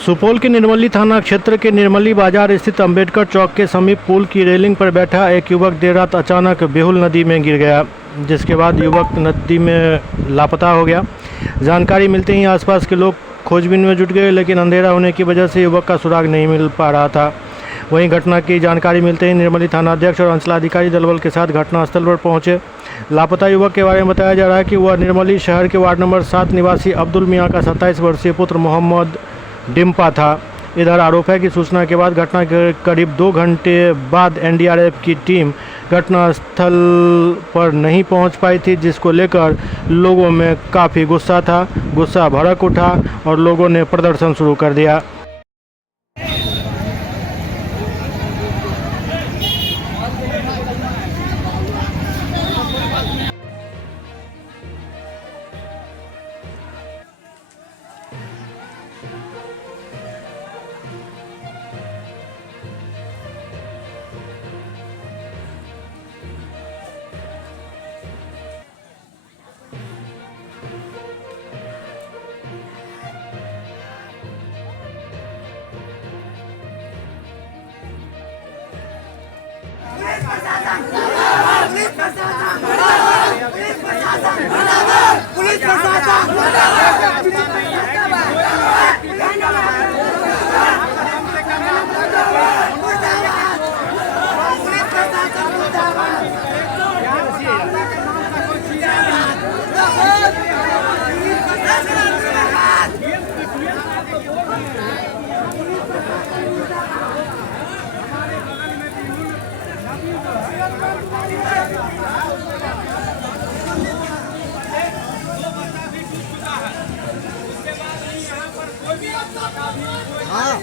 सुपौल के निर्मली थाना क्षेत्र के निर्मली बाजार स्थित अंबेडकर चौक के समीप पुल की रेलिंग पर बैठा एक युवक देर रात अचानक बेहुल नदी में गिर गया, जिसके बाद युवक नदी में लापता हो गया। जानकारी मिलते ही आसपास के लोग खोजबीन में जुट गए, लेकिन अंधेरा होने की वजह से युवक का सुराग नहीं मिल पा रहा था। वहीं घटना की जानकारी मिलते ही निर्मली थानाध्यक्ष और अंचलाधिकारी दलबल के साथ घटनास्थल पर पहुंचे। लापता युवक के बारे में बताया जा रहा है कि वह निर्मली शहर के वार्ड नंबर 7 निवासी अब्दुल मियां का 27 वर्षीय पुत्र मोहम्मद डिम्पा था। इधर आरोप है कि सूचना के बाद घटना के करीब 2 घंटे बाद एनडीआरएफ की टीम घटनास्थल पर नहीं पहुंच पाई थी, जिसको लेकर लोगों में काफ़ी गुस्सा था। गुस्सा भड़क उठा और लोगों ने प्रदर्शन शुरू कर दिया। पुलिस हाँ